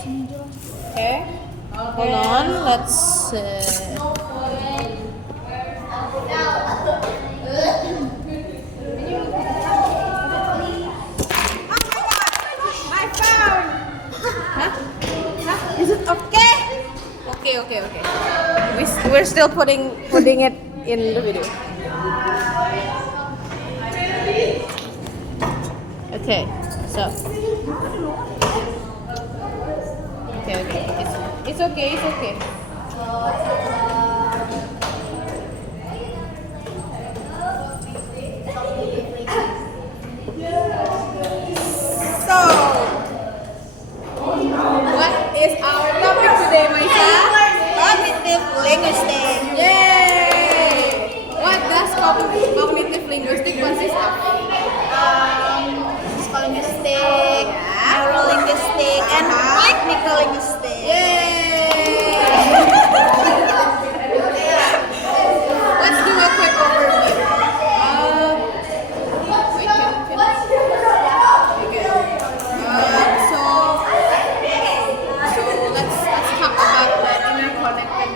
Okay. Hold on. Let's. My phone! Huh? Is it okay? Okay. We're still putting it in the video. Okay. So. Okay. It's okay. So, What is our topic today, Maisa? cognitive linguistics. Yay! What does cognitive linguistics consist of? Linguistic, neurolinguistic, and technical linguistic. Yay! Let's do a quick overview. Wait, can okay. So let's talk about the interconnected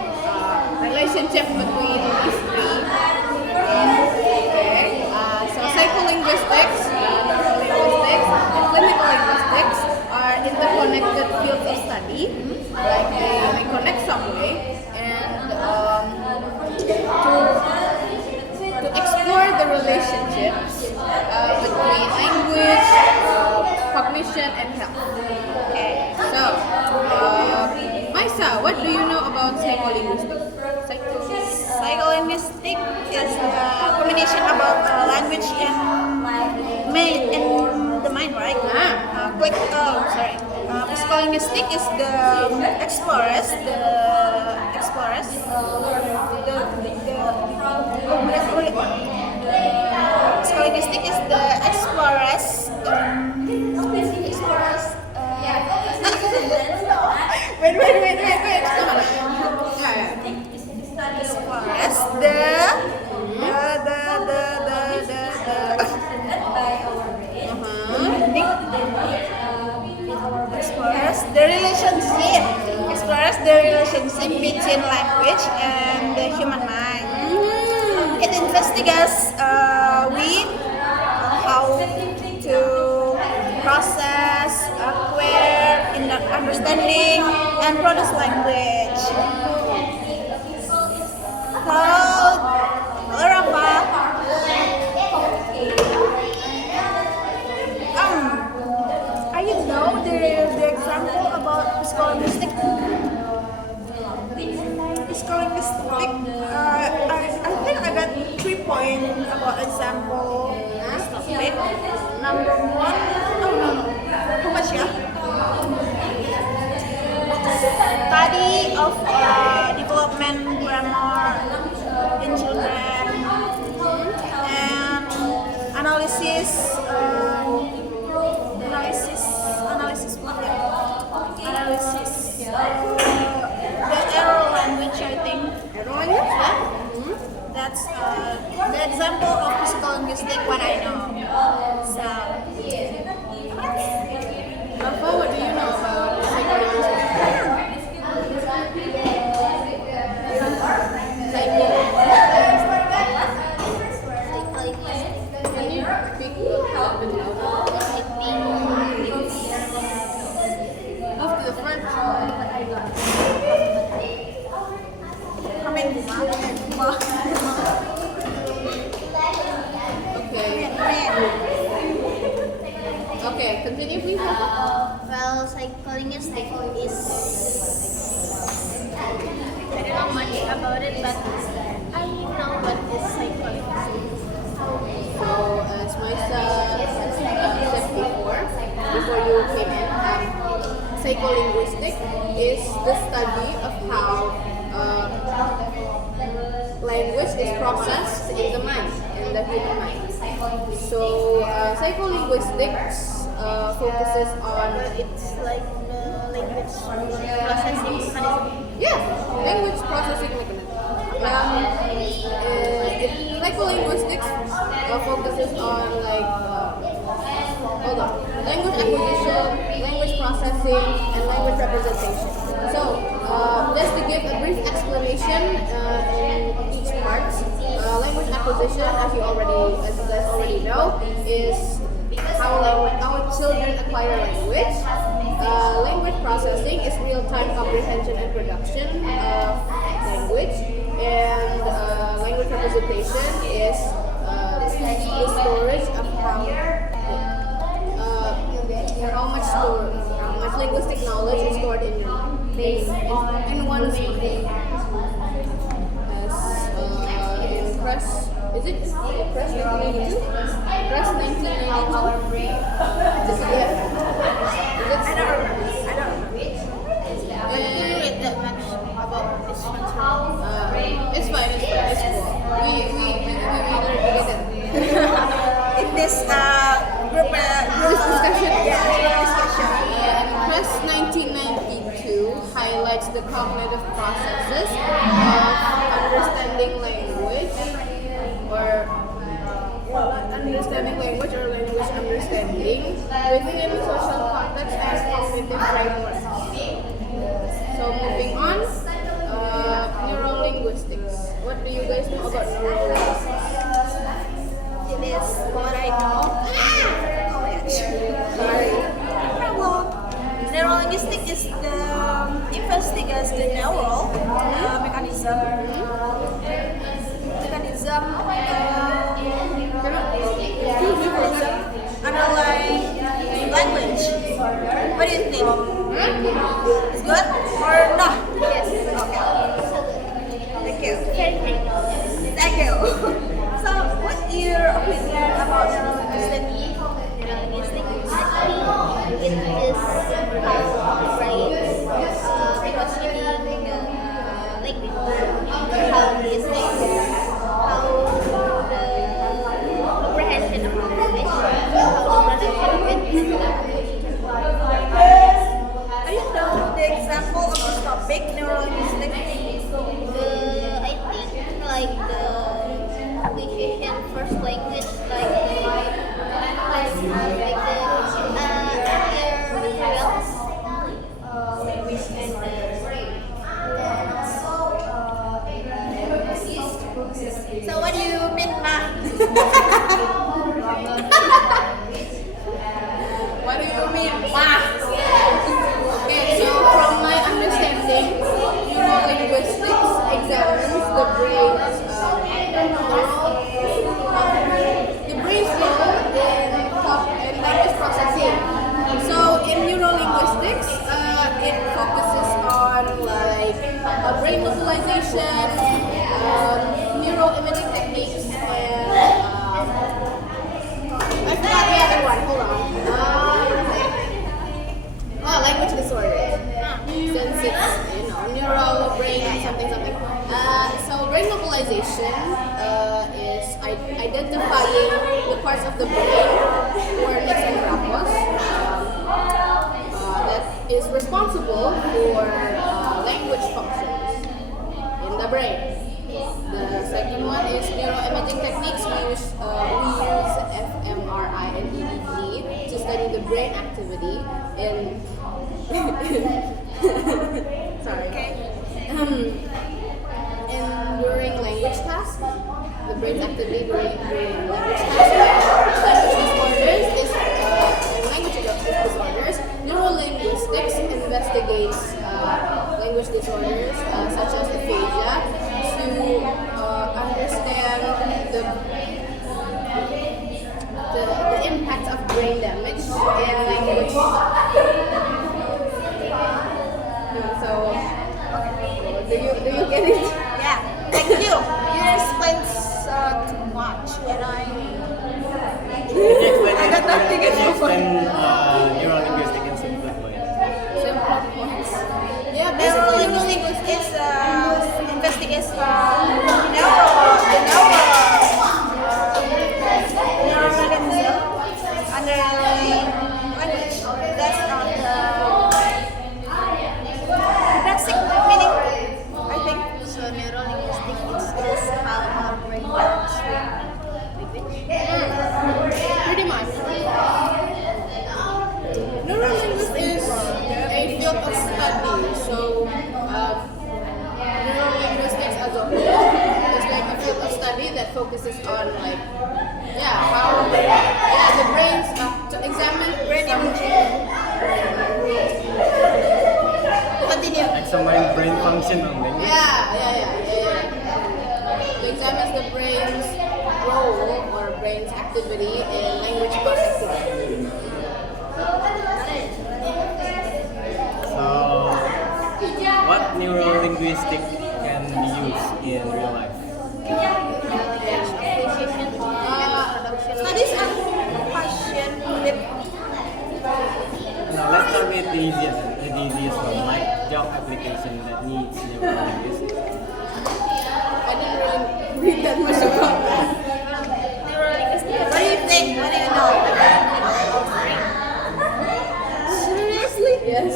relationship between these three. Okay. So psycholinguistics, neurolinguistics, and clinical linguistics are interconnected fields of study. Like they connect some way, and to explore the relationships between language, cognition, and health. Okay. So, Maisa, what do you know about psycholinguistics? Psycholinguistic is the combination about language and the mind, right? Psycholinguistic is the explorers, Psycholinguistic is the explorers. Wait. Explorers explores the relationship between language and the human mind. It investigates how to process, acquire, understanding, and produce language. You know the example about psycholinguistic. Psycholinguistic. I think I got 3 points about example this topic. Number 1. No. How much, yeah? Study of development grammar in children and analysis. The error language, I think. That's the example of psycholinguistic what I know. So, Rafa, what do you know about psycholinguistics? Can you speak a little bit louder? Move to the front. Okay, continue please. Well, psycholinguistic is, I don't know much about it, but I know what is psycholinguistic. So, as Maisa said before you came in, psycholinguistic is the study of how language is processed in the mind, in the human mind. So, psycholinguistics focuses on. It's like the language processing mechanism. Yeah, language processing mechanism. Psycholinguistics focuses on language acquisition, language processing. processing, and language representation. So, just to give a brief explanation in each part, language acquisition, as you guys already know, is how children acquire language. Language processing is real-time comprehension and production of language, and language representation is the storage of how much linguistic knowledge is stored in one's brain. As in press, is it press 1992? Press 1992. Is it? I don't remember. I didn't read that much about this one. It's fine. It's cool. We get it. In this group discussion. Yeah, group discussion. Press 1992 highlights the cognitive processes of understanding language or language understanding within social context and cognitive frameworks. So moving on, neurolinguistics. What do you guys know about neurolinguistics? It is what I know. Oh my gosh. Sorry. Neurolinguistics is the investigates the neural mechanism underlying language. What do you think? It's good or not? Yes. Okay. Thank you. So, what's your opinion about neurolinguistics? Linguistics basically it is how the brain processing language, how it thinks, how the comprehension of language, how the pronunciation of it. Do you know the example of this topic, neurolinguistics? I think like the application first language, like the materials So what do you mean, Ma? What do you mean? Okay, so from my understanding, neurolinguistics examines the brain's role in thought and language processing. So in neurolinguistics, it focuses on like brain localization, neuroimaging techniques, and I forgot the other one. Hold on. Language disorders. Since it's neural brain something. So brain localization is identifying the parts of the brain, cortex and ramos, that is responsible for language functions in the brain. The second one is neuroimaging techniques. We use fMRI and EEG to study the brain activity in sorry. And during language tasks, the brain's activity during language tasks. Language disorders. Neurolinguistics investigates language disorders such as aphasia to understand the impact of brain damage in language. So, do you get it? Yeah, thank you. You explained too much, and I got nothing Can you to explain neurolinguistics in simple ways? Simple points. Yeah, Neurolinguistics basically is field of study. So, neurolinguistics as a whole is like a field of study that focuses on like, how the brains to examine brain function. Continue. Examine brain function on language. To examine the brain's role or brain's activity in language processing. So, what neurolinguistic can be used in real life? Studies on passion with Now, let's start with the easiest one, like job application that needs neurolinguistics. I didn't really read that much about that. What do you think? What do you know? Seriously? Yes.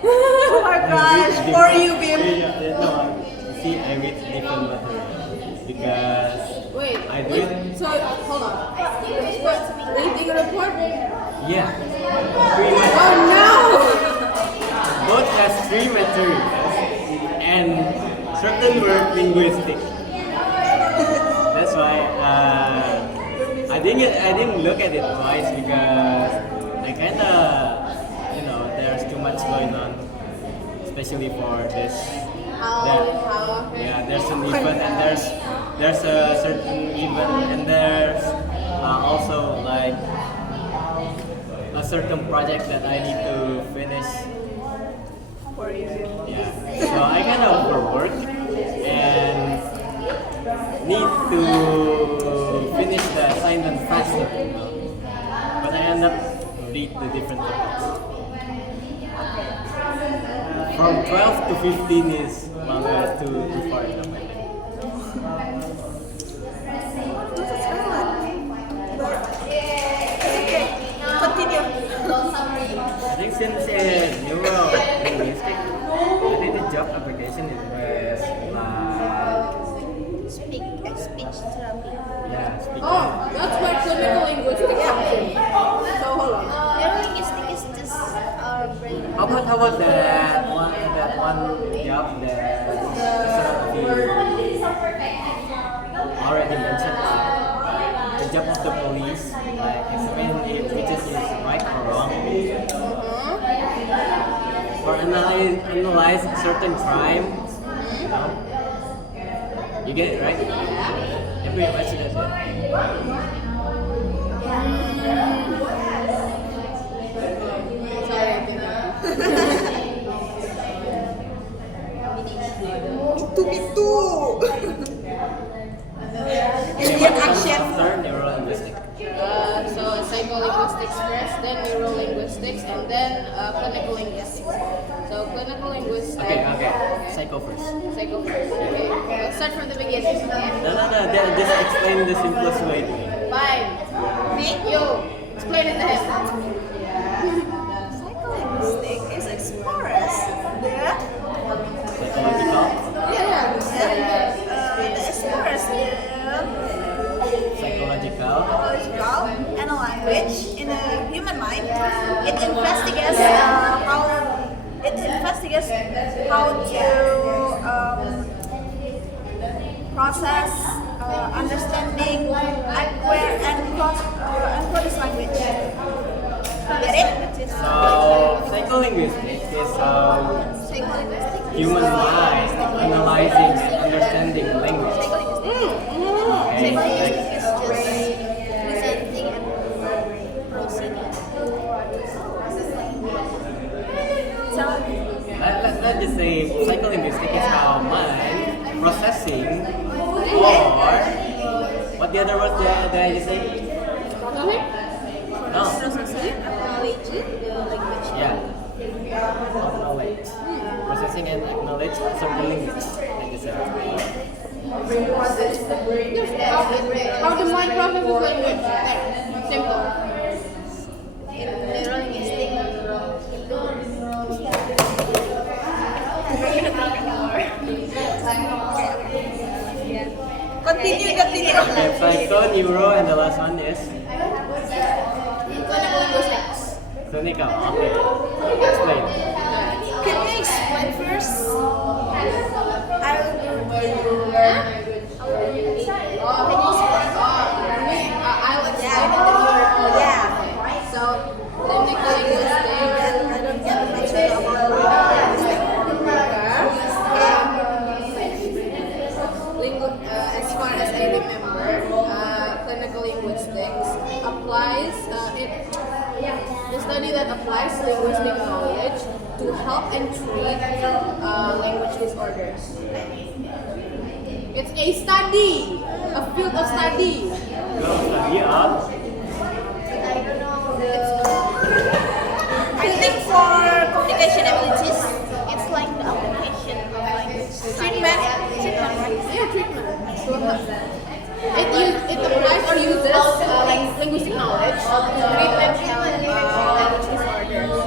Oh my gosh, for you, Bim. No, see, I read different material because Wait. I did. So hold on. Reading a report? Yeah. Oh no! Both has 3 materials and certain word linguistic. That's why I didn't look at it twice because I kinda there's too much going on, especially for this. There's an event and there's a certain event and there's also like a certain project that I need to finish. For you. Yeah. So I kind of overworked and need to finish the assignment faster. But I end up read the different topics. From 12 to 15 is too far enough, I think. Okay, continue. I think since neurolinguistic, I think the job application is Speech therapy. speaking. Oh, that's where clinical linguistics comes in. So hold on. Neurolinguistic is just our brain. How about that one job that already mentioned? The job of the police, like explain if which is right or wrong, or analyze certain crime. You know? You get it, right? Every question is it. Sorry, I think. Itu. Indian action. After neurolinguistic. So psycholinguistics first, then neurolinguistics, and then clinical linguistics. So clinical linguistics. Okay. Psycho first. Psycho first. Okay. Let's start from the beginning. No. Just explain the simplest way to me. Fine. Me? You. Explain it to him. Psycholinguistic is explores the Psychological, the explores the psychological, psychological and a language in the human mind. It investigates how to process, understanding, acquire, and produce language. Get it? So psycholinguistics is Psycholinguistic. human mind analyzing and understanding language. Okay, like, It's just presenting and proceeding. So, let's just say psycholinguistics is our mind processing, or what the other word did I just say? No. processing, acknowledging the language. Yeah. Acknowledge. Processing and acknowledge certain language. Like I said. How the mind processes language. There. Simple. In neurolinguistic, Continue. Okay, psycho, neuro, and the last one is Clinical linguistics. clinical. Okay. Explain. help and treat language disorders. It's a study, a field of study. Yeah. I think for communication abilities, It's like the application of language. treatment, right? Yeah, treatment. It applies or uses like linguistic knowledge to treat mental language disorders.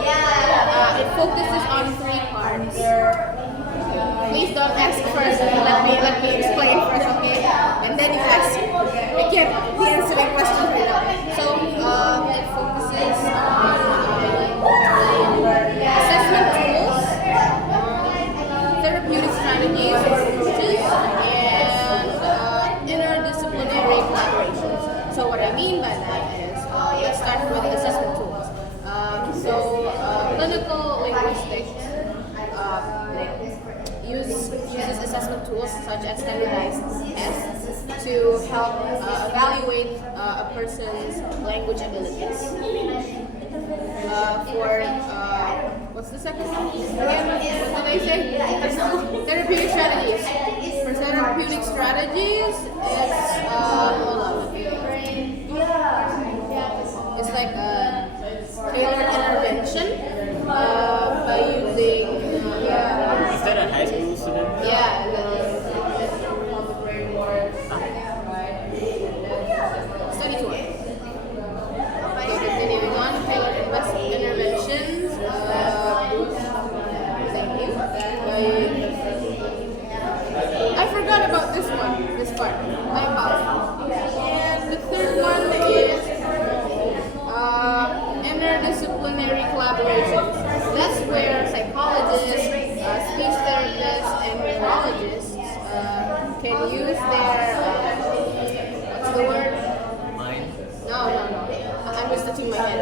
It focuses on 3 parts. Please don't ask first. Let me explain first, okay? And then you ask. I can't be answering questions right now. So it focuses on assessment tools, therapeutic strategies or approaches, and interdisciplinary collaborations. So what I mean by that is, let's start with assessment tools. Clinical linguistics uses assessment tools such as standardized tests to help evaluate a person's language abilities. What's the second one? Again, what did I say? Therapeutic strategies. For therapeutic strategies, it's like a tailored intervention by using Is that a high school student? study tour. Okay, continuing on, tailored interventions. Thank you. I forgot about this part. I apologize. And the third one is interdisciplinary collaborations. That's where psychologists, speech therapists, and neurologists can use their what's the word? Mine. No. I'm just touching my head.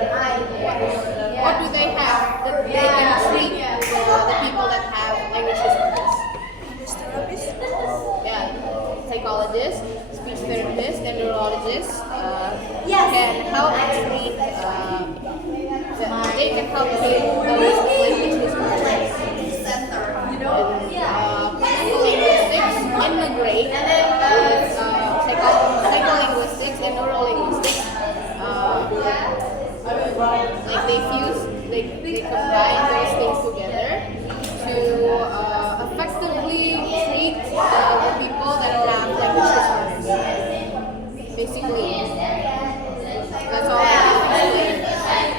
What do they have that they can treat the people that have language disorders? Yeah, psychologists, speech therapists, and neurologists can help treat. They can help treat those language disorders. Clinical linguistics integrate psycholinguistics and neurolinguistics. Like they combine those things together to effectively treat the people that have language disorders. Basically, that's all I can explain.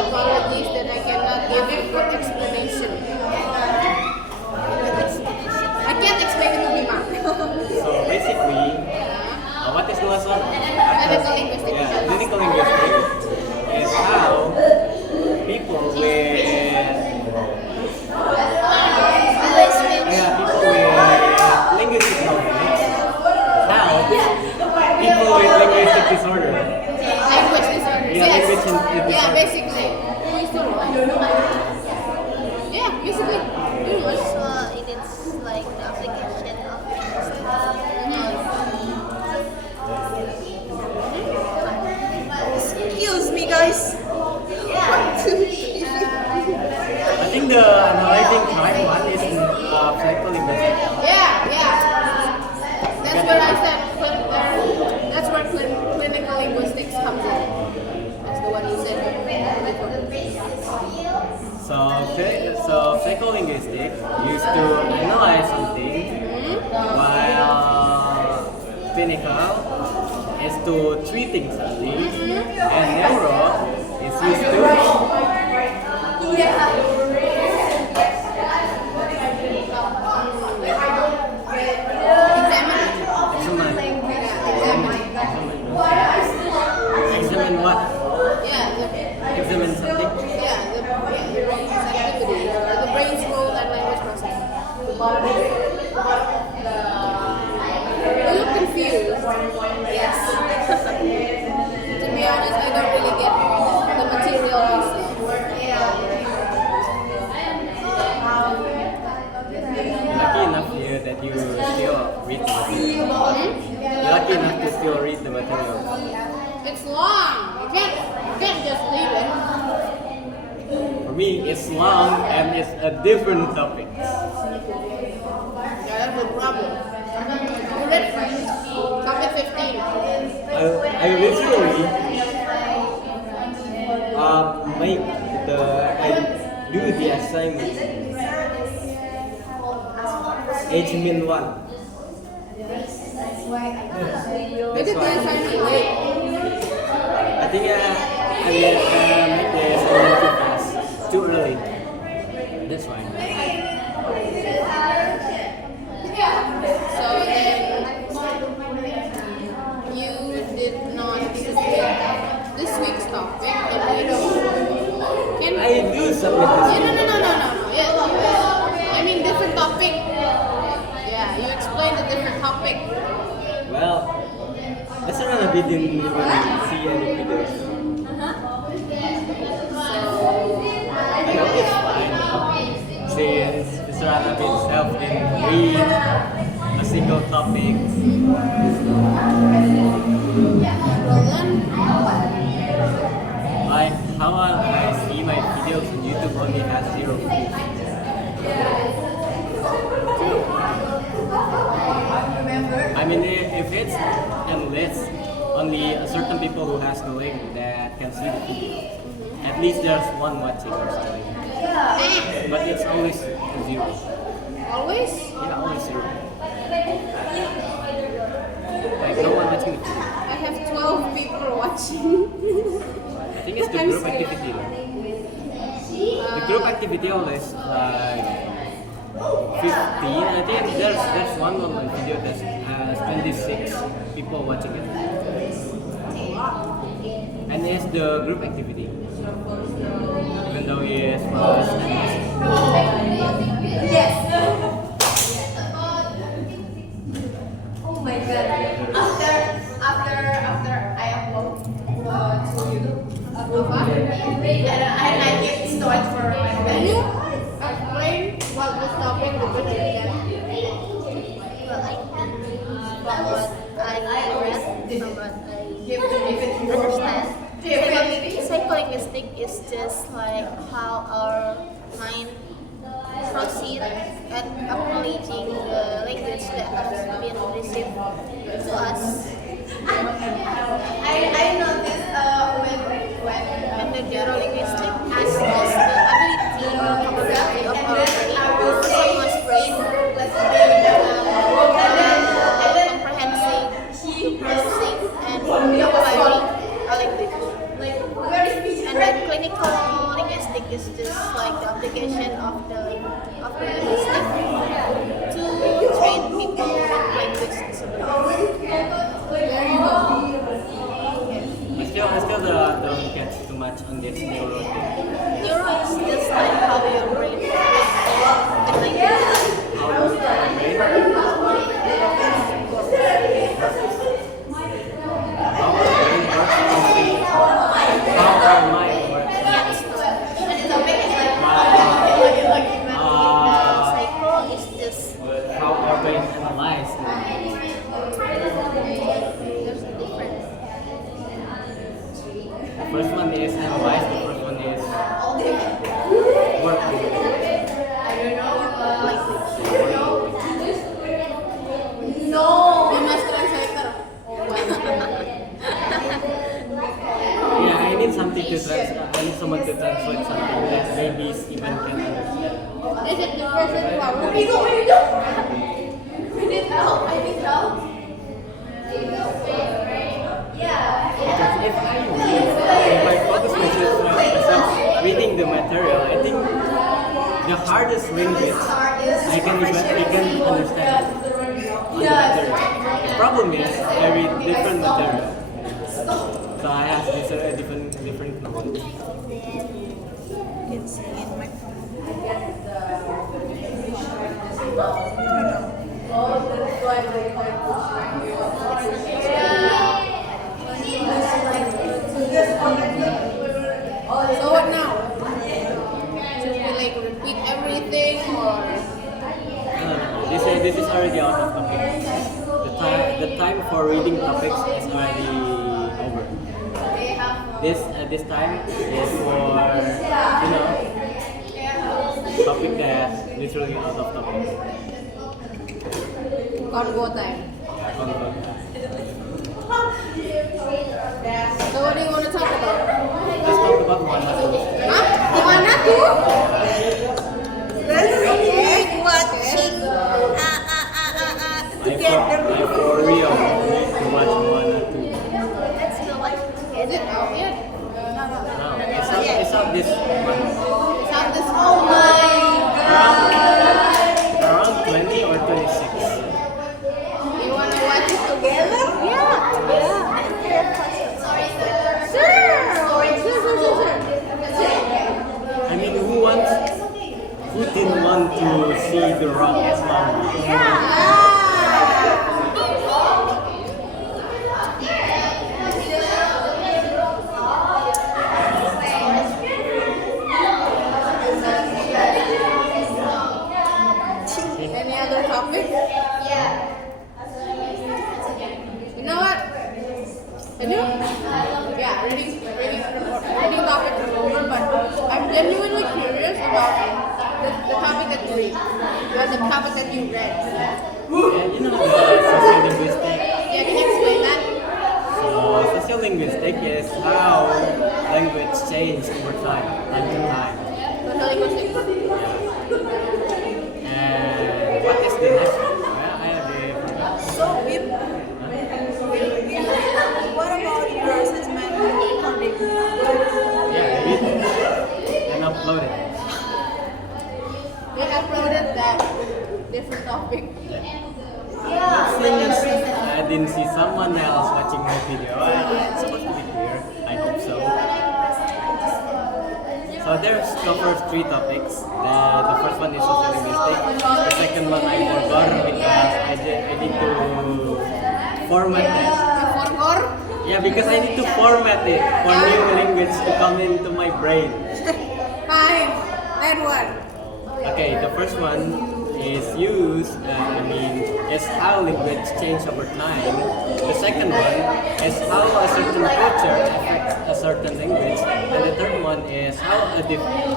Apologies that I cannot give a good explanation. I can't expect it to be marked. So basically, what is the last one? Clinical linguistics. Yeah, clinical linguistics is how people with linguistic knowledge, how people with linguistic disorder. Language disorders. Yeah, Yes. language disorder. Yeah, basically. Yeah, basically. Universe. So it is like the application of Excuse me, guys. I think the analyzing time one is psycholinguistics. Yeah. That's where I said. That's where clinical linguistics comes in. That's the one you said. So psycholinguistics used to analyze something, while clinical is to treating something, and neuro is used to examine what? Examine something. The brain's activity, or the brain's role and language processing. You look confused. Yes. To be honest, I don't really get the material myself. Lucky enough here that you still read the material. You're lucky enough to still read the material. It's long. You can't just leave it. For me, it's long and it's a different topic. Yeah, that's the problem. You read topic 15. I literally make I do the assignment H-1. Look at the assignment late. I think I make the assignment too fast, too early. That's why. So then you did not submit this week's topic in which can I do submit this. Yeah, no. Yeah, I mean different topic. Yeah, you explained a different topic. Well, Mr. Ranabi didn't even see any videos. I hope it's fine. Since Mr. Ranabi himself didn't read a single topic. Well then, Like how I see my videos on YouTube only has 0 views. I mean, if it's endless, only certain people who has the link that can see the video. At least there's one watching or something. But it's always 0. always? Yeah, always 0. Like no one watching the video. I have 12 people watching. I think it's the group activity. The group activity always like 15. I think there's one video that has 26 people watching it. And it's the group activity. Even though it's Oh my god. After I upload to YouTube, and I like it start for my Can you explain what this topic is? Well, I think from what I read, from what I understand, psycholinguistics is just like how our mind proceed at acknowledging the language that has been received to us. I noticed when And the neurolinguistic is just the ability or capability of our brain or someone's brain comprehending, to perceive and acquiring a language. And then clinical linguistic is just like the application of the linguistic to train people in language disability. There you go. I still don't catch too much on this neuro thing. Neuro is just like how your brain works in language. How does the brain work? How our brain works in how our mind works. Psycho is just How our brain analyzes. there's a difference. The first one is analyze, the first one is work. We must translator. Yeah, I need something to translate. I need someone to translate something that babies even can understand. Is it the person who are we need help. I need help. Because if I focus myself reading the material, I think the hardest language I can understand on the material. The problem is I read different material, so I have different knowledge. Can see in my So what now? Should we like repeat everything or? This is already out of topic. The time for reading topics is already over. This time is for topic that literally out of topic. Convo time. Yeah, convo. So what do you want to talk about? Let's talk about one. Hah? Kemana tuh? Let's keep watching together. I for real need to watch one or two. Let's go watch Is it out yet? No, it's out this month. It's out this. Oh my god! Around 20 or 26. You want to watch it together? Sure. I mean, who didn't want to see The Rock as Mom? Any other topic? You know what? Can you? Yeah, reading topic is over, but I'm genuinely curious about the topic that you read, or the topic that you read. And you know the sociolinguistic. Yeah, can you explain that? So sociolinguistic is how language changes over time to time. Sociolinguistics. And what is the next one? Well, I have So, what about your assessment recording? yeah, read it and upload it. They uploaded that different topic. But since I didn't see someone else watching my video, it's supposed to be clear. I hope so. So there's the first three topics. The first one is sociolinguistic. The second one I forgot because I need to format it. Forgor? Yeah, because I need to format it for new language to come into my brain. Fine. Then what? Okay, the first one is is how language change over time. The second one is how a certain culture affects a certain language. And the third one is how different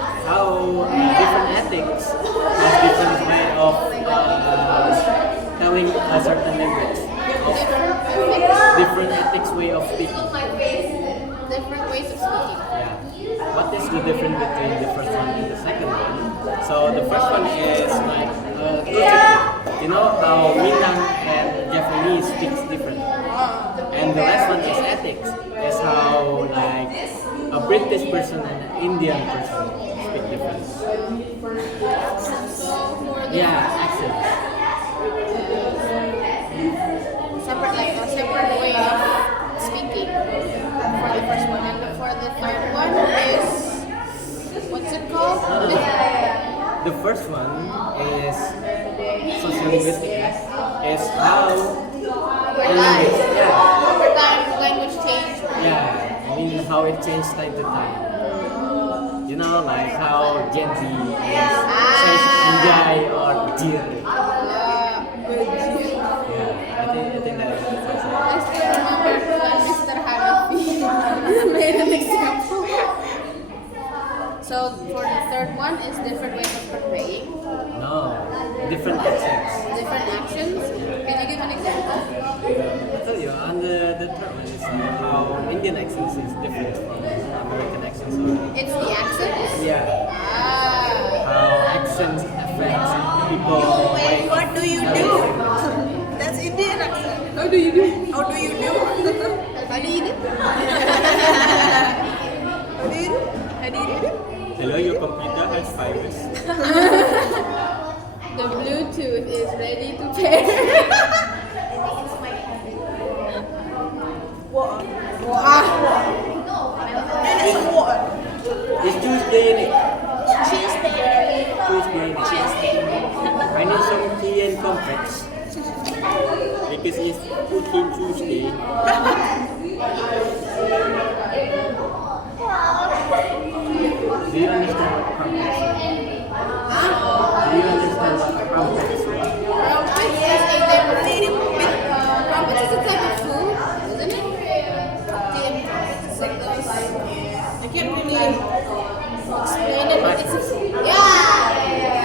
ethics has different way of telling a certain language. Different ethics way of speaking. Different ways of speaking. Yeah. What is the difference between the first one and the second one? So the first one is like culture. You know how Minang and Japanese speaks different. And the last one is ethics. Is how like a British person and an Indian person speak different. So for the Yeah, accents. separate way of speaking for the first one, and for the third one is what's it called? The first one is sociolinguistic. Is how Over language. time. Yeah. Over time, language change. Yeah, I mean how it changed time to time. You know, like how Gen Z says enjoy or dear. Yeah, I think that is the first one. I still remember when Mr. Hanafi made an example. So for the third one is different ways of portraying, No, different accents. different actions. Can you give an example? I tell you, on the third one is how Indian accents is different from American accents. So, It's the accents. yeah, Ah. how accents affect people. And what do you do? That's Indian accent. How do you do? How do you do? How do you do? How do you do? How do you do? Hello, your computer has 5's. The Bluetooth is ready to pair. What? Wow. And it's what? It's Tuesday, Nick. Tuesday. Tuesday. I need some tea and complex. Because it's Cooking Tuesday. Do you understand what complex is? Do you understand what complex is? Crumpets is a type of food, isn't it? It's like those. I can't really explain it, but it's yeah.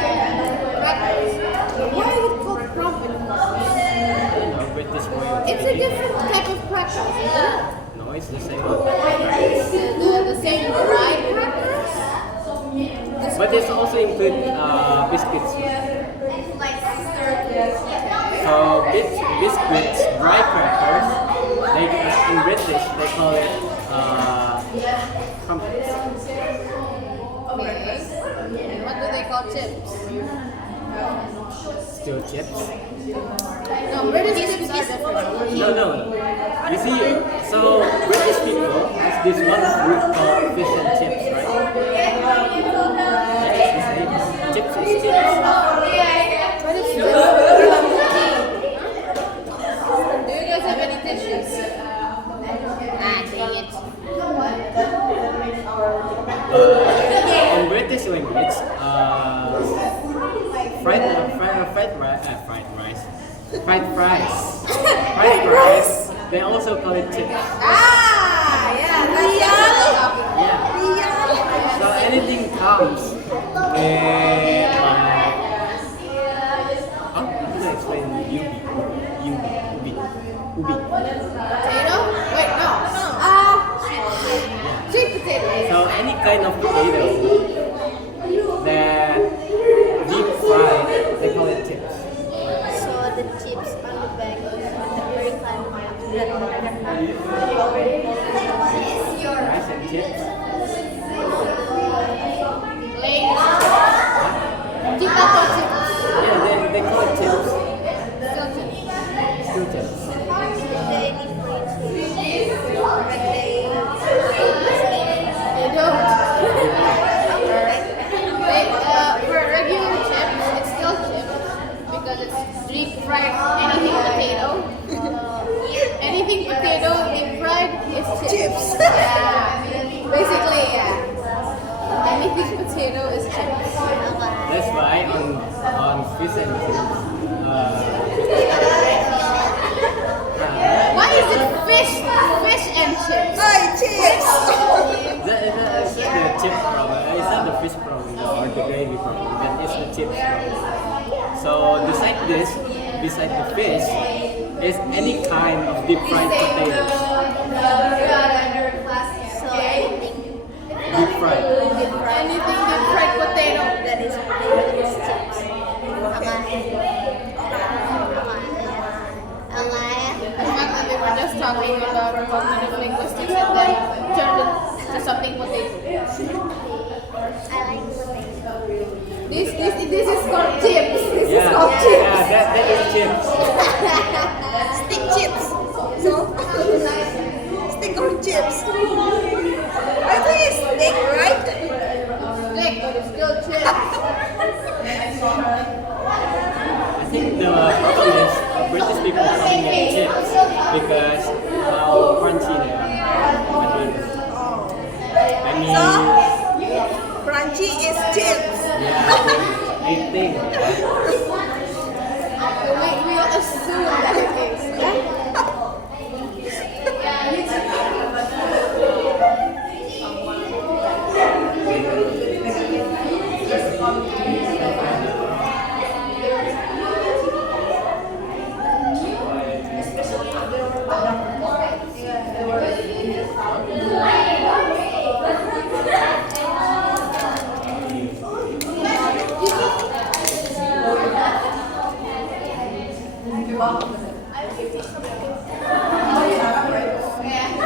this also includes biscuits. So biscuits, dry crackers, in British they call it crumpets. Okay. And what do they call chips? Still chips. No, British chips are different. No. You see, so British people has this one group called fish and chips, right? That's the same. Chips is chips. What is this? Do you guys have any tissues? Ah, dang it. In British language, fried rice. They also call it chips. Ah, yeah, that's what I'm talking about. Yeah. So anything comes with how can I explain ubi? Potato? Wait, no. Sweet potato. So any kind of potato that deep fried, they call it chips. So the chips on the back of the American Rice and chips. Lay's. Chicago chips. Yeah, they call it chips. Still chips. Still chips. They don't. For regular chips, it's still chips because it's deep fried. Anything potato, anything potato deep fried is chips. Yeah, basically, yeah. Anything potato is chips. That's why on fish and chips. Why is it fish and chips? Ay, chips! That's the chips problem. It's not the fish problem or the gravy problem. That is the chips problem. So beside the fish is any kind of deep fried potatoes. So anything Deep fried. Anything deep fried potato. that is potato is chips. We were just talking about cognitive linguistics and then turned it to something potato. I like potato. This is called chips. This is Yeah, called yeah, chips. that is chips. Stick chips. So, stick or chips. I think it's stick, right? Stick, but it's still chips. I think the problem is British people calling it chips because how crunchy they are. I mean, Crunchy is chips. yeah, I think. We'll assume that it is.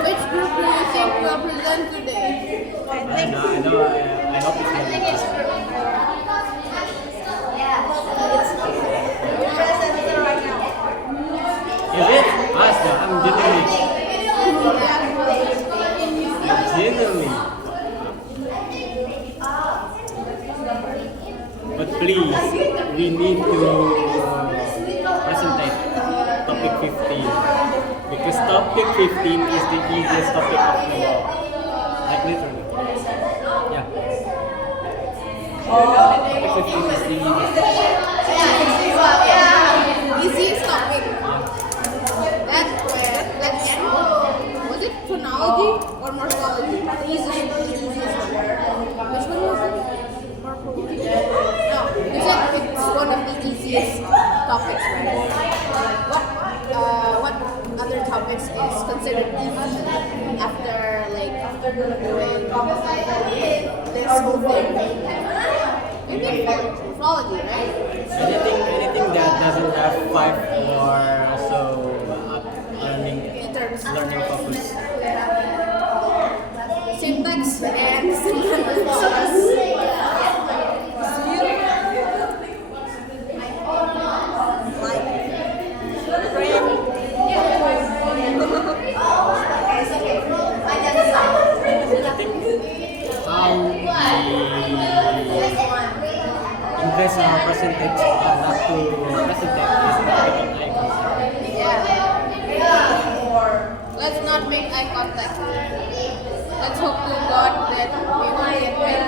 Which group do you think will present today? I know. I hope it's not. Is it? Ask them. I'm genuinely. But please, we need to presentate topic 15 because topic 15 is the easiest topic of the law. Like literally. Yeah. Topic 15 is the easiest. Easiest topic. That end. Was it phonology or morphology? The easiest one. Which one was it? Morphology. No, you said it's one of the easiest topics, right? What other topics is considered easy after doing this whole thing? Morphology, right? Anything that doesn't have 5 or so learning focus. Syntax and syntactic focus. How we increase our percentage not to percentage is not become icons. Yeah. Let's not make eye contact. Let's hope to God that we won't get bit.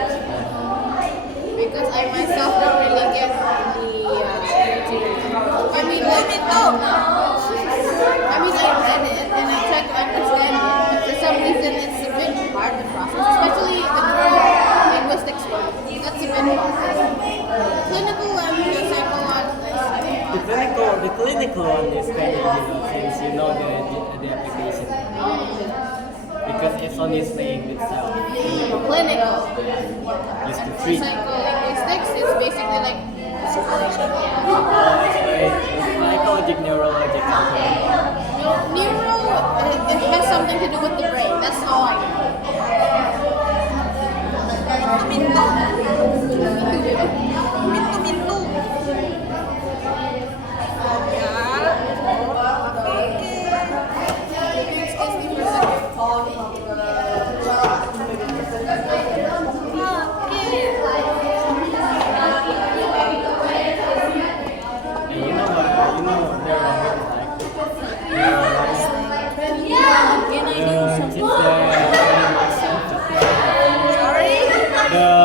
Because I myself don't really get the I mean, I read it and I try to understand it. But for some reason, it's a bit hard to process, especially the linguistics one. That's a bit hard. Clinical and the psycho one. The clinical one is kind of since you know the application because it's on its name itself. Clinical. Is to treat. Psycholinguistics is basically like Psychologic, neurologic. neuro. It has something to do with the brain. That's all I know. Mintu.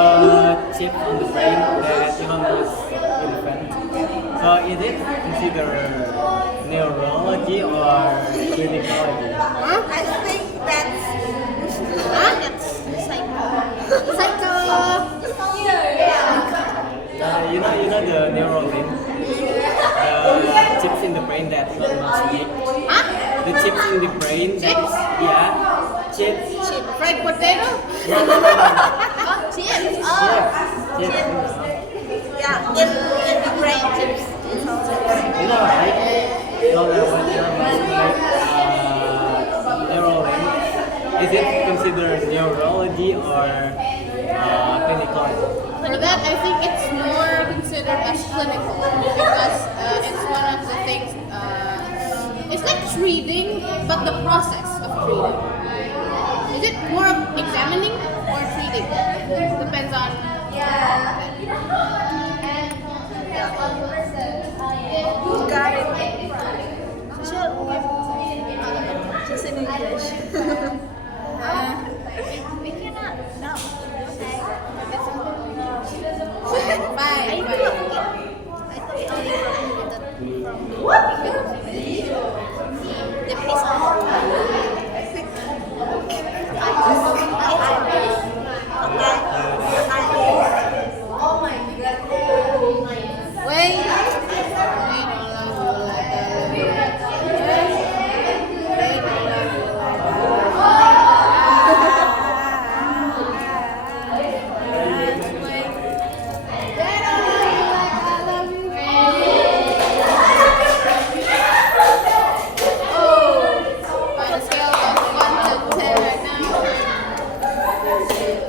The chip on the brain that Elon was invent. So is it considered neurology or clinicology? I think that's Psycho. You know the neural link, the chips in the brain that Elon Musk made. Huh? The chips in the brain. Chips? Chips. Fried potato? Chips. Chips. yeah, in the brain chips. You know, right? So when Elon Musk made neural link, is it considered neurology or clinicology? For that, I think it's more considered as clinical because it's one of the things. It's like treating, but the process of treating. Is it more of examining or treating? Depends on. Got it. Just in English. We cannot. No. Bye. I thought we only the Wait.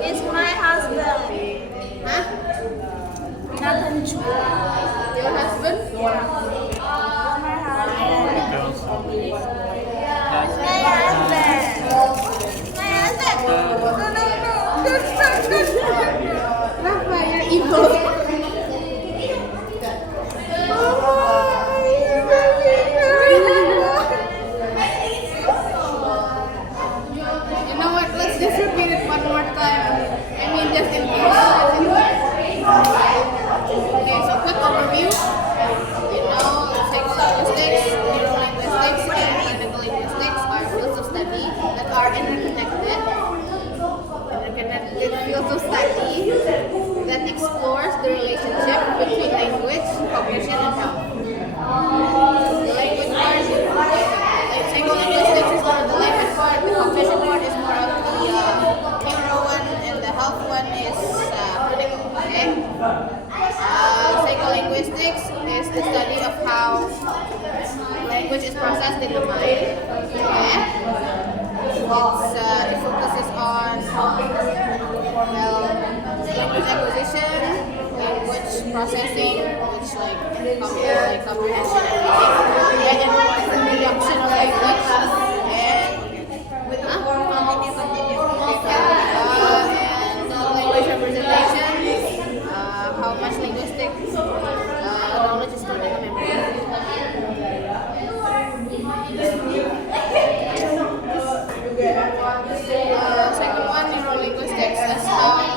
It's my husband. Huh? Nathan Chu. Your husband? My husband. My husband. Kenapa you're evil? You know what? Let's just repeat it one more time. I mean, just in case. Okay, so quick overview. You know, psycholinguistics, neurolinguistics, and clinical linguistics are fields of study that are interconnected. Interconnected fields of study that explores the relationship between language, cognition, and health. The language part, like psycholinguistics is more of the language part, the cognition part is more of the neuro one, and the health one is clinical. Okay? linguistics is the study of how language is processed in the mind. Okay? It focuses on language acquisition, language processing, which like comprehension and reading, and reduction of language, and language representation, how much linguistic knowledge is stored in the memory. Second one, neurolinguistics, is how it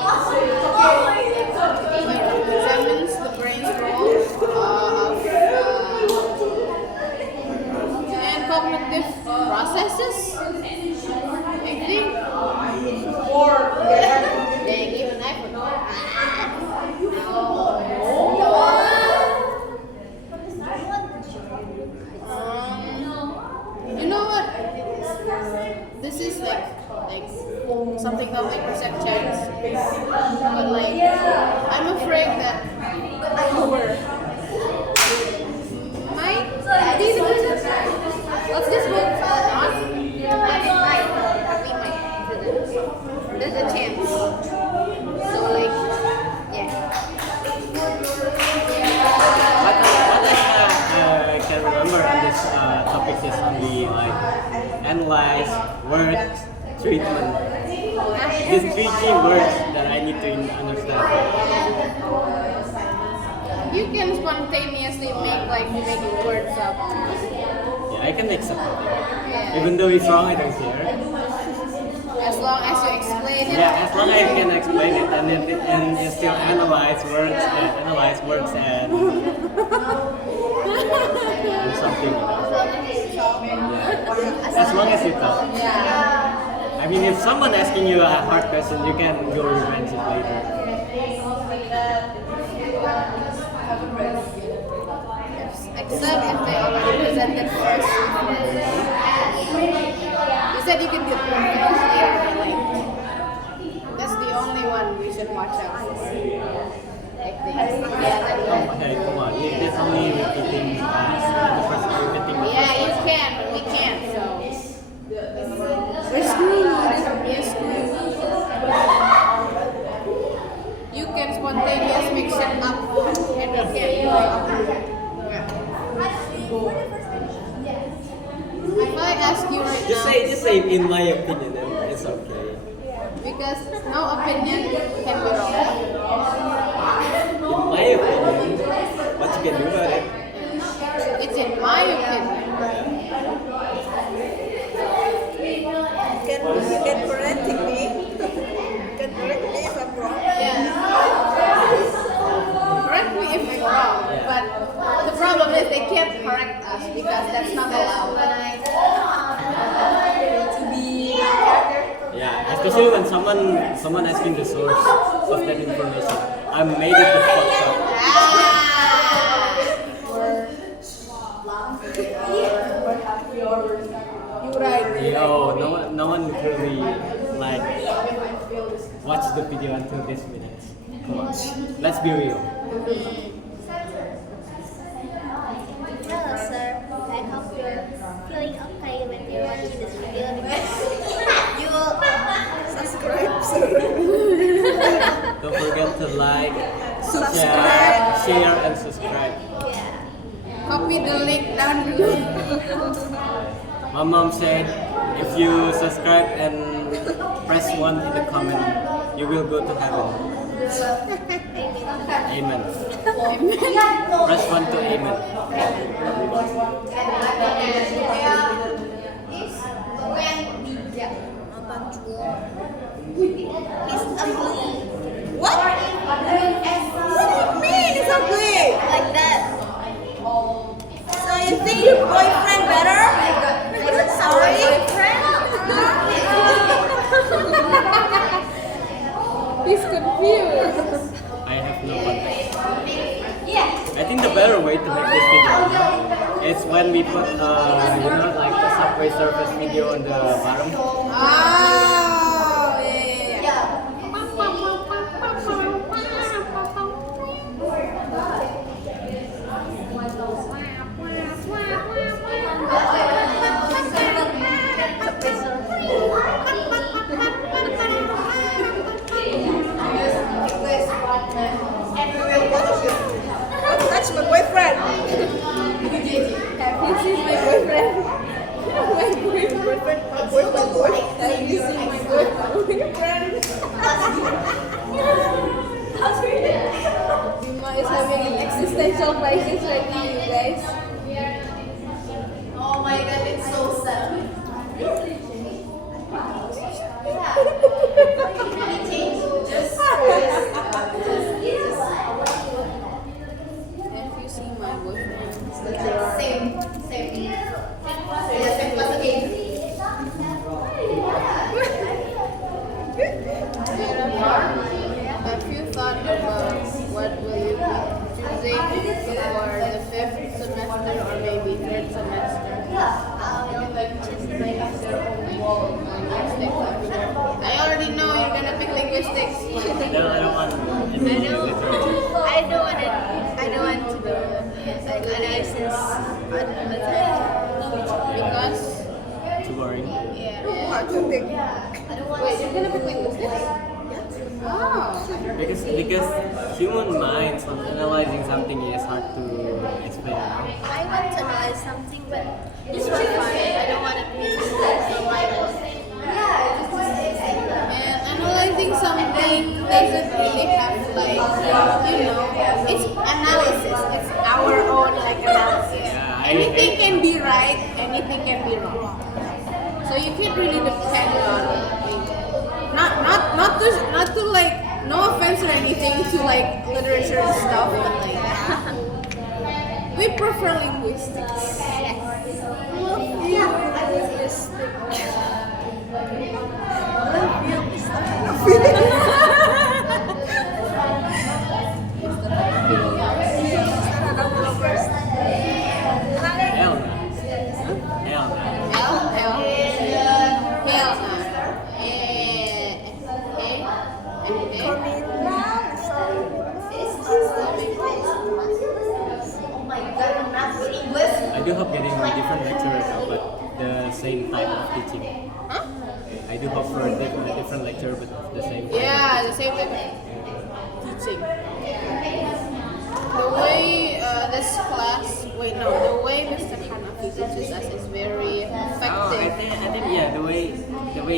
examines the brain's role and cognitive processes. I think. Dang, even I forgot. You know what? This is like something called like percent chance, but like I'm afraid that might be the percent. Let's just hope not. There's a chance. So like, yeah. What I can remember on this topic is only like analyze, words, treatment. These three key words that I need to understand. You can spontaneously make words up. Yeah, I can accept it. Yeah. Even though it's wrong, I don't care. As long as you explain it. Yeah, as long as I can explain it and still analyze words and something. Yeah. As long as you talk. Yeah. I mean, if someone asking you a hard question, you can go revenge it later. Except if they already presented first. You said you can get revenge later, but like that's the only one we should watch out for. Like this. Okay, come on. It's only repeating the person repeating. Yeah, you can, but we can't. So we're screwed. We're screwed. You can spontaneous mix it up, and we can't. If I ask you right Just now, say in my opinion, and it's okay. because no opinion can be wrong. In my opinion, what you can do about it? It's in my opinion. You can correct me. You can correct me if I'm wrong. Yeah. Correct me if I'm wrong, but the problem is they can't correct us because that's not allowed. Yeah, especially when someone asking the source of that information. I made it the fuck up. You're right. Yo, no one really like watch the video until this minute. Come on, let's be real. Hello, sir. I hope you're feeling okay when you're watching this video because you will Subscribe, sir. Don't forget to like, Subscribe. share, and subscribe. yeah. Copy the link down below. My mom said if you subscribe and press 1 in the comment, you will go to heaven. Amen. Press 1 to amen. It's ugly. What? What do you mean it's ugly? Like that. So you think your boyfriend better? Sorry? He's confused. I have no context. I think the better way to make this video is when we put, like the subway surface video on the bottom. Oh, yeah. having an existential crisis right now, you guys. Oh my god, it's so sad. If you see my boyfriend, same. Same plus again. Have you thought about what will you be choosing for the 5th semester or maybe 3rd semester? I already know you're gonna pick linguistics. No, I don't want any literature. I don't want to do like analysis on the time. Because Too boring. Yeah. Hard to think. wait, you're gonna pick linguistics? Oh. Because human minds on analyzing something is hard to explain. I want to analyze something, but it's for fun. I don't want to be so And analyzing something doesn't really have like, it's analysis. It's our own like analysis. Yeah, Anything can be right, anything can be wrong. So you can't really depend on not to like, no offense or anything to like literature and stuff, but like we prefer linguistics. Hell no. Hell no. I do hope getting a different lecturer, but the same type of teaching. Huh? I do hope for a different lecturer, but the same. Yeah, the same type of teaching. The way this class, the way Mr. Hanafi teaches us is very Oh, I effective. think yeah, the way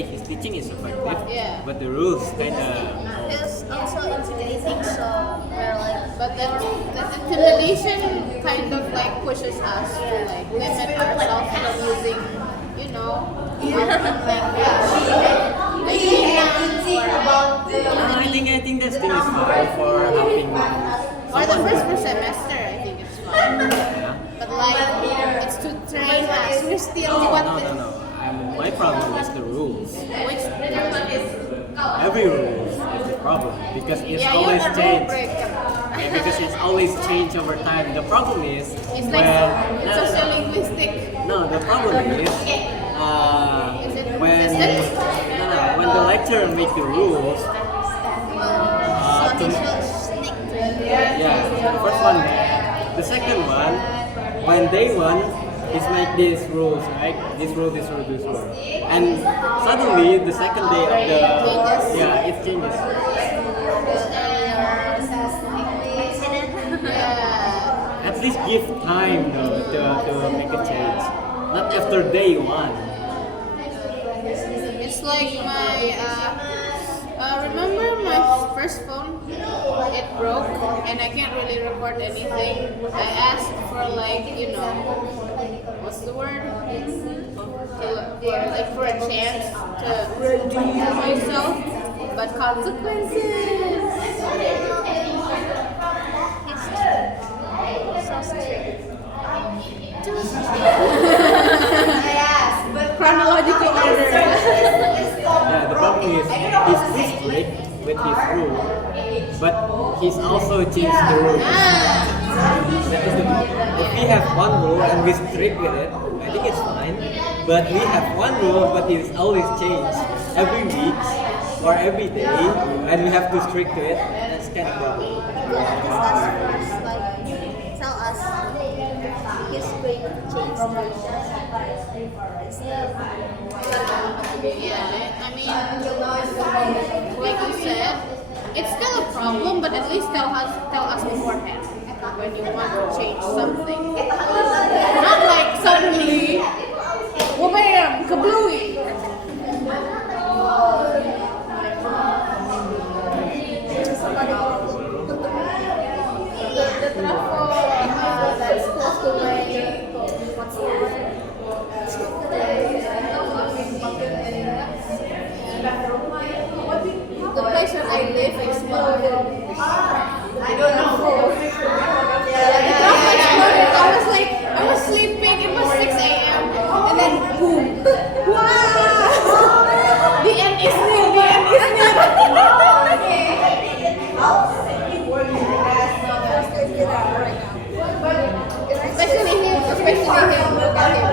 his teaching is effective. Yeah. But the rules kinda. It's also intimidating, so we're like, But that intimidation kind of like pushes us to like limit ourselves from using, our language. Like I think that still is fine for helping. or the first semester, I think it's fine. Yeah. But like, it's to train us. We still want No. My problem is the rules. Which Every rules is the problem because it's yeah, always you're the rule changed. breaker. Yeah, because it's always changed over time. The problem is It's like it's sociolinguistic. no, the problem is Is it when linguistics? when the lecturer make the rules. so To, this will stick to it. yeah, the first one. The second one, when day one is like these rules, right? This rule, and suddenly the second day of the it changes. Yeah. At least give time though to make a change. Not after day one. It's like my remember my first phone? It broke and I can't really record anything. I asked for like, what's the word? For a chance to redeem myself, but consequences. So strict. Chronological order. Yeah, the problem is he's too strict with his rule, but he's also changed the rule. That is if we have one rule and we strict with it, I think it's fine. But we have one rule, but it's always changed every week or every day, and we have to stick to it. That's kind of problem. Tell us he's going to change the rules. Yeah, I mean, like you said, it's still a problem, but at least tell us beforehand when you want to change something. Not like suddenly, wabam, kablooey. truffle that's close to my what's the word? The place where I live exploded. I don't know. Yeah, the truffle exploded. I was sleeping. It was 6 a.m. and then boom. Wow! The end is near. The end is near. Especially him. Look at him.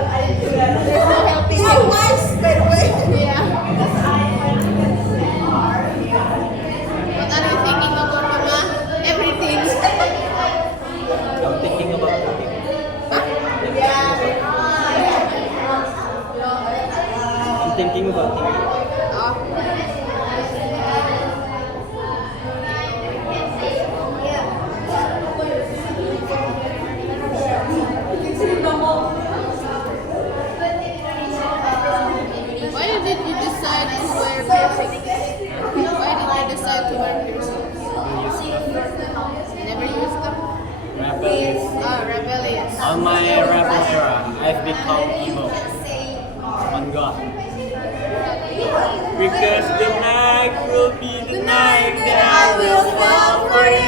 There's no helping him. So wise, by the way. Yeah. What are you thinking about, Mama? Everything. I'm thinking about cooking. I'm thinking about cooking. Why did you decide to wear piercings? Why did you decide to wear piercings? Never used them? Rebellious. Rebellious. On my rebel era, I've become emo. On God. Because the night will be the night that I will fall for you.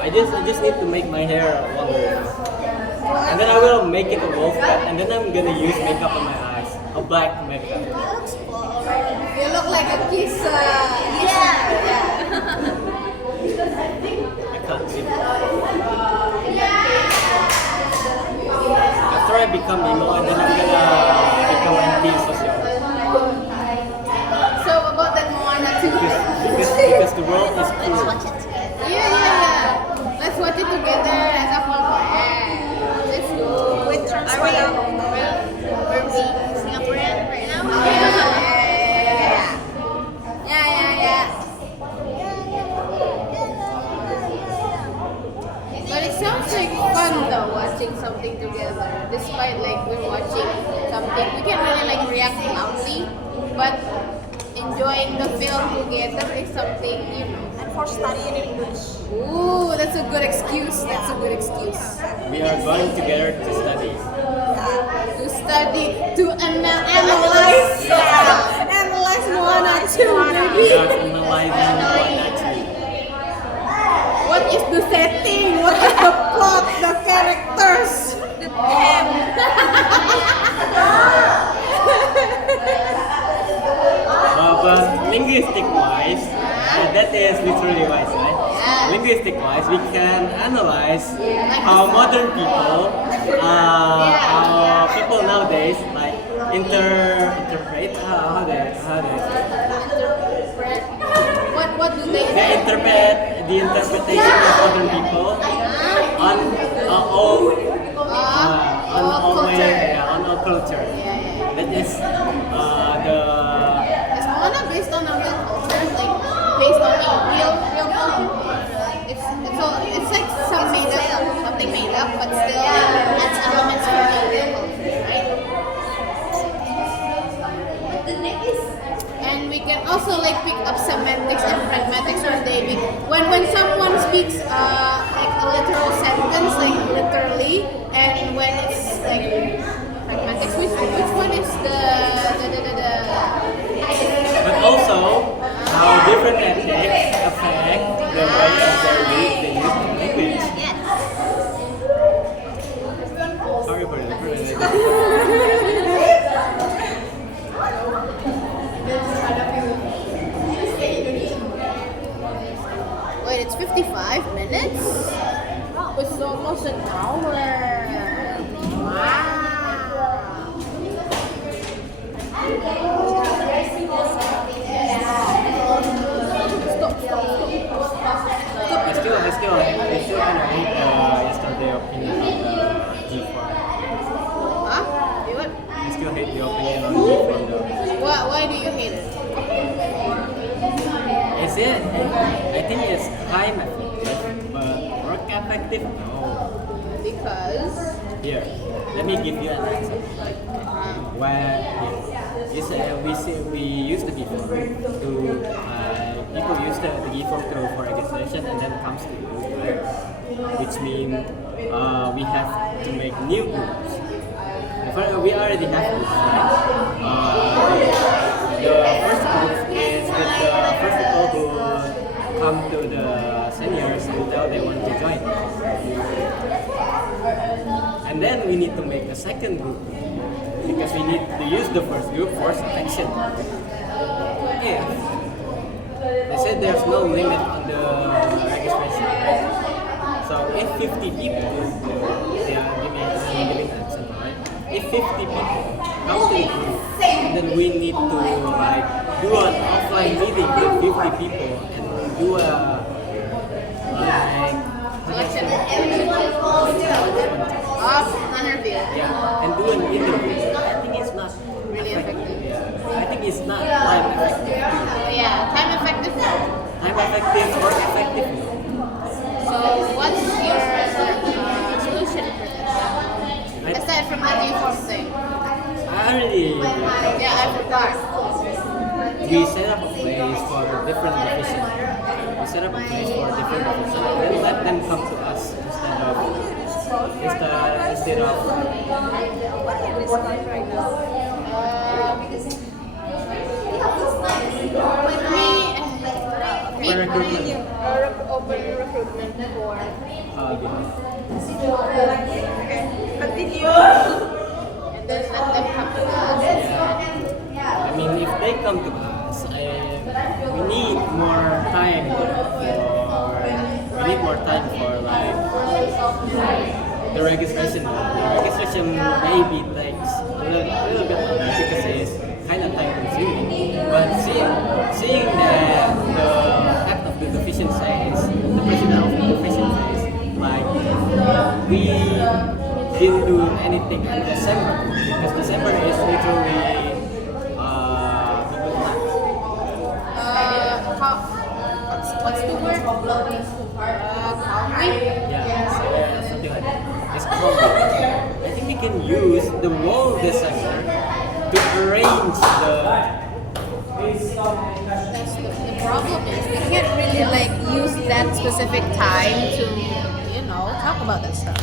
I just need to make my hair one wolf. And then I will make it a wolf cut, and then I'm gonna use makeup on my eyes. A black makeup. You look like a kiss. I can't see. After I become emo, and then I'm gonna become anti-social. So about that Moana 2. Because the world is cool. Yeah. Let's watch it together as a couple. Yeah. Let's go. We're Singaporean right now. Yeah. But it sounds like fun though, watching something together. Despite like we're watching something, we can really like react loudly, but enjoying the film together is something, you know. And for studying English. Ooh, that's a good excuse. We are going together to study. To analyze. Yeah. Analyze Moana 2, We baby. are analyzing Moana 2. What is the setting? What is the plot? The characters? The theme? But linguistic wise, that is literally wise, right? Yeah. Linguistic wise, we can analyze how modern people, how people nowadays like interpret how they Interpret. What do they they interpret the interpretation of modern people on all culture. That is the Is Moana based on a real culture? Like based on a real culture? It's like something made up, but still adds elements from a real culture, right? And we can also like pick up semantics and pragmatics when someone speaks like a literal sentence, like literally, and when it's like pragmatics, which one is the but also how different ethics affect the way of they use language. Yes. Sorry for the Wait, it's 55 minutes? Oh, it's almost an hour. Wow. I still kind of hate yesterday opinion on the G4. Huh? You what? I still hate the opinion on G4 though. Why do you hate it? Is it? I think it's time effective, but work effective? No. Because here. Let me give you an example. Where we used to give phone to people used to give phone to for registration and then comes to group, right? Which means we have to make new groups. We already have groups, right? The first group is with the first people who come to the seniors and tell they want to join. And then we need to make a second group because we need to use the first group for selection. If they said there's no limit on the registration, so if 50 people, giving an example, right? If 50 people come to the group, then we need to like do an offline meeting with 50 people and do a Selection. Interview. Yeah, and do an interview. I think it's not Really effective. Yeah. I think it's not time effective. Yeah, time effective. Time effective or effective. So what's your solution for this? Aside from the default thing. I already. Yeah, I forgot. We set up a place for different divisions. We set up a place for different divisions. Then let them come to us instead of. What can we discuss right now? Me, recruitment. open recruitment for. Okay, continue. And then let them come to us. I mean, if they come to us, we need more time for like the registration. The registration maybe takes a little bit longer because it's kind of time consuming. But seeing that the head of the division says, the president of the division says, like we didn't do anything in December because December is literally What's the word? Calmly? yeah, so something like that. It's called. I think you can use the wall December to arrange the. That's the problem is we can't really like use that specific time to talk about that stuff.